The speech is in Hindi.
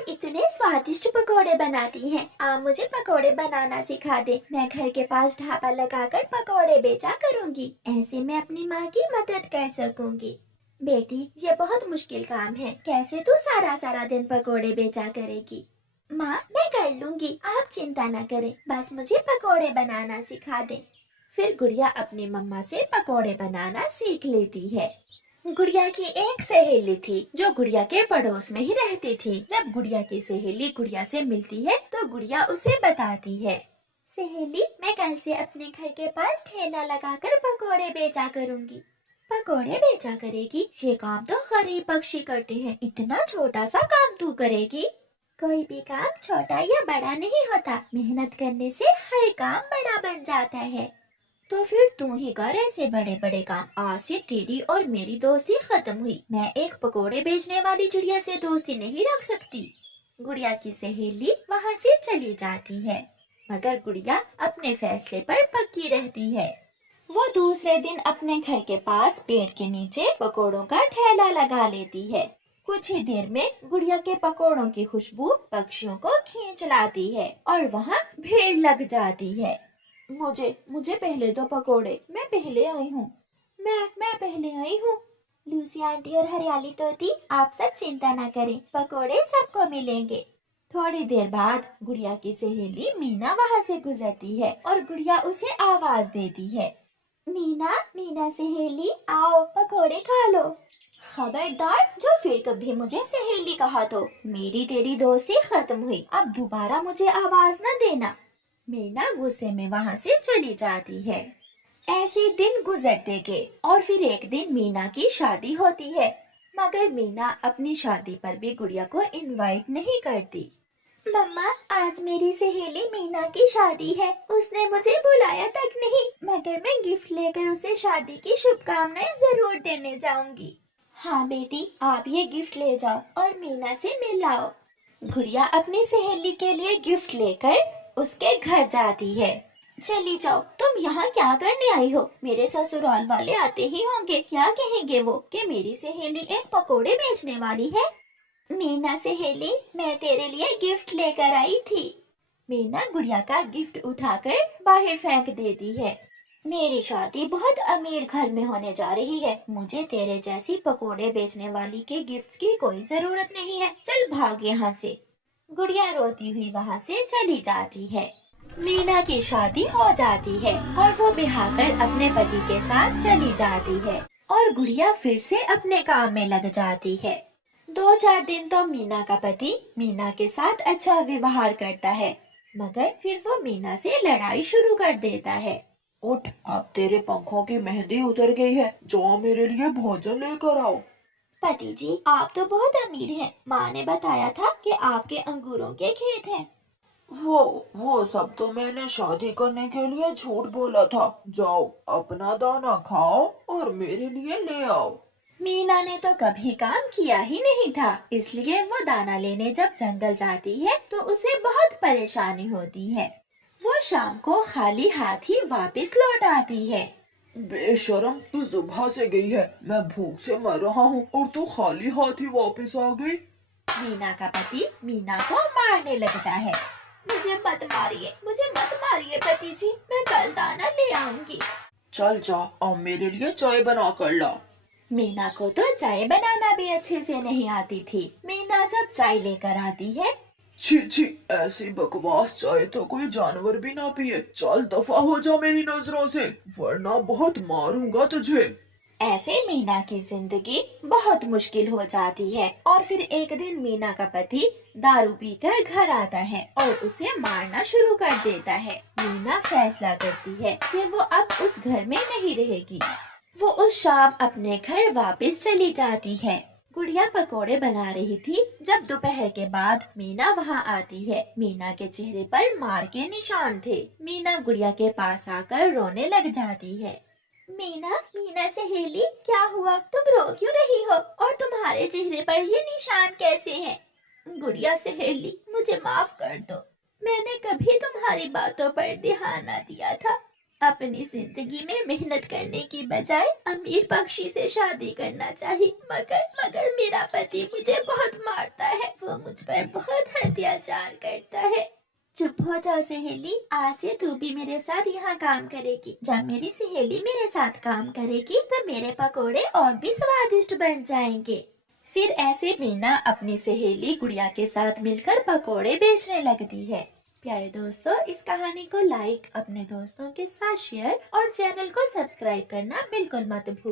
आप इतने स्वादिष्ट पकोड़े बनाती हैं। आप मुझे पकोड़े बनाना सिखा दे। मैं घर के पास ढाबा लगाकर पकोड़े बेचा करूँगी। ऐसे मैं अपनी माँ की मदद कर सकूँगी। बेटी, ये बहुत मुश्किल काम है। कैसे तू सारा सारा दिन पकोड़े बेचा करेगी? माँ, मैं कर लूँगी, आप चिंता न करें। बस मुझे पकोड़े बनाना सिखा दें। फिर गुड़िया अपनी मम्मा से पकोड़े बनाना सीख लेती है। गुड़िया की एक सहेली थी जो गुड़िया के पड़ोस में ही रहती थी। जब गुड़िया की सहेली गुड़िया से मिलती है तो गुड़िया उसे बताती है, सहेली, मैं कल से अपने घर के पास ठेला लगाकर पकोड़े बेचा करूँगी। पकोड़े बेचा करेगी? ये काम तो गरीब पक्षी करते हैं। इतना छोटा सा काम तू करेगी? कोई भी काम छोटा या बड़ा नहीं होता। मेहनत करने से हर काम बड़ा बन जाता है। तो फिर तू ही कर ऐसे बड़े बड़े काम। आज से तेरी और मेरी दोस्ती खत्म हुई। मैं एक पकोड़े बेचने वाली चिड़िया से दोस्ती नहीं रख सकती। गुड़िया की सहेली वहाँ से चली जाती है, मगर गुड़िया अपने फैसले पर पक्की रहती है। वो दूसरे दिन अपने घर के पास पेड़ के नीचे पकोड़ों का ठेला लगा लेती है। कुछ ही देर में गुड़िया के पकोड़ों की खुशबू पक्षियों को खींच लाती है और वहाँ भीड़ लग जाती है। मुझे मुझे पहले दो पकोड़े, मैं पहले आई हूँ। मैं पहले आई हूँ। लूसी आंटी और हरियाली तोती, आप सब चिंता ना करें, पकोड़े सबको मिलेंगे। थोड़ी देर बाद गुड़िया की सहेली मीना वहाँ से गुजरती है और गुड़िया उसे आवाज देती है, मीना, मीना सहेली, आओ पकोड़े खा लो। खबरदार, जो फिर कभी मुझे सहेली कहा तो मेरी तेरी दोस्ती खत्म हुई। अब दोबारा मुझे आवाज न देना। मीना गुस्से में वहाँ से चली जाती है। ऐसे दिन गुजरते गए और फिर एक दिन मीना की शादी होती है, मगर मीना अपनी शादी पर भी गुड़िया को इनवाइट नहीं करती। मम्मा, आज मेरी सहेली मीना की शादी है। उसने मुझे बुलाया तक नहीं, मगर मैं गिफ्ट लेकर उसे शादी की शुभकामनाएं जरूर देने जाऊंगी। हाँ बेटी, आप ये गिफ्ट ले जाओ और मीना से मिल आओ। गुड़िया अपनी सहेली के लिए गिफ्ट लेकर उसके घर जाती है। चली जाओ, तुम यहाँ क्या करने आई हो? मेरे ससुराल वाले आते ही होंगे, क्या कहेंगे वो कि मेरी सहेली एक पकोड़े बेचने वाली है। मीना सहेली, मैं तेरे लिए गिफ्ट लेकर आई थी। मीना गुड़िया का गिफ्ट उठाकर बाहर फेंक देती है। मेरी शादी बहुत अमीर घर में होने जा रही है। मुझे तेरे जैसी पकोड़े बेचने वाली के गिफ्ट्स की कोई जरूरत नहीं है। चल भाग यहाँ से। गुड़िया रोती हुई वहाँ से चली जाती है। मीना की शादी हो जाती है और वो ब्याह कर अपने पति के साथ चली जाती है और गुड़िया फिर से अपने काम में लग जाती है। 2-4 दिन तो मीना का पति मीना के साथ अच्छा व्यवहार करता है, मगर फिर वो मीना से लड़ाई शुरू कर देता है। उठ, अब तेरे पंखों की मेहंदी उतर गई है। जाओ मेरे लिए भोजन लेकर आओ। पति जी, आप तो बहुत अमीर हैं। माँ ने बताया था कि आपके अंगूरों के खेत हैं। वो सब तो मैंने शादी करने के लिए झूठ बोला था। जाओ अपना दाना खाओ और मेरे लिए ले आओ। मीना ने तो कभी काम किया ही नहीं था, इसलिए वो दाना लेने जब जंगल जाती है तो उसे बहुत परेशानी होती है। वो शाम को खाली हाथ ही वापस लौट आती है। बेशरम, तू सुबह से गई है, मैं भूख से मर रहा हूँ और तू खाली हाथ ही वापस आ गई। मीना का पति मीना को मारने लगता है। मुझे मत मारिए पति जी, मैं कल दाना ले आऊंगी। चल जा, अब मेरे लिए चाय बना कर ला। मीना को तो चाय बनाना भी अच्छे से नहीं आती थी। मीना जब चाय लेकर आती है, छी छी, ऐसी बकवास चाय तो कोई जानवर भी ना पिए। चल दफा हो जा मेरी नजरों से, वरना बहुत मारूंगा तुझे। ऐसे मीना की जिंदगी बहुत मुश्किल हो जाती है। और फिर एक दिन मीना का पति दारू पीकर घर आता है और उसे मारना शुरू कर देता है। मीना फैसला करती है कि वो अब उस घर में नहीं रहेगी। वो उस शाम अपने घर वापस चली जाती है। गुड़िया पकोड़े बना रही थी जब दोपहर के बाद मीना वहाँ आती है। मीना के चेहरे पर मार के निशान थे। मीना गुड़िया के पास आकर रोने लग जाती है। मीना सहेली, क्या हुआ? तुम रो क्यों रही हो और तुम्हारे चेहरे पर ये निशान कैसे हैं? गुड़िया सहेली, मुझे माफ कर दो। मैंने कभी तुम्हारी बातों पर ध्यान न दिया था। अपनी जिंदगी में मेहनत करने की बजाय अमीर पक्षी से शादी करना चाहिए। मगर मगर मेरा पति मुझे बहुत मारता है, वो मुझ पर बहुत अत्याचार करता है। चुप हो जाओ सहेली, आज से तू भी मेरे साथ यहाँ काम करेगी। जब मेरी सहेली मेरे साथ काम करेगी तो मेरे पकोड़े और भी स्वादिष्ट बन जाएंगे। फिर ऐसे मीना अपनी सहेली गुड़िया के साथ मिलकर पकोड़े बेचने लगती है। प्यारे दोस्तों, इस कहानी को लाइक, अपने दोस्तों के साथ शेयर और चैनल को सब्सक्राइब करना बिल्कुल मत भूलिए।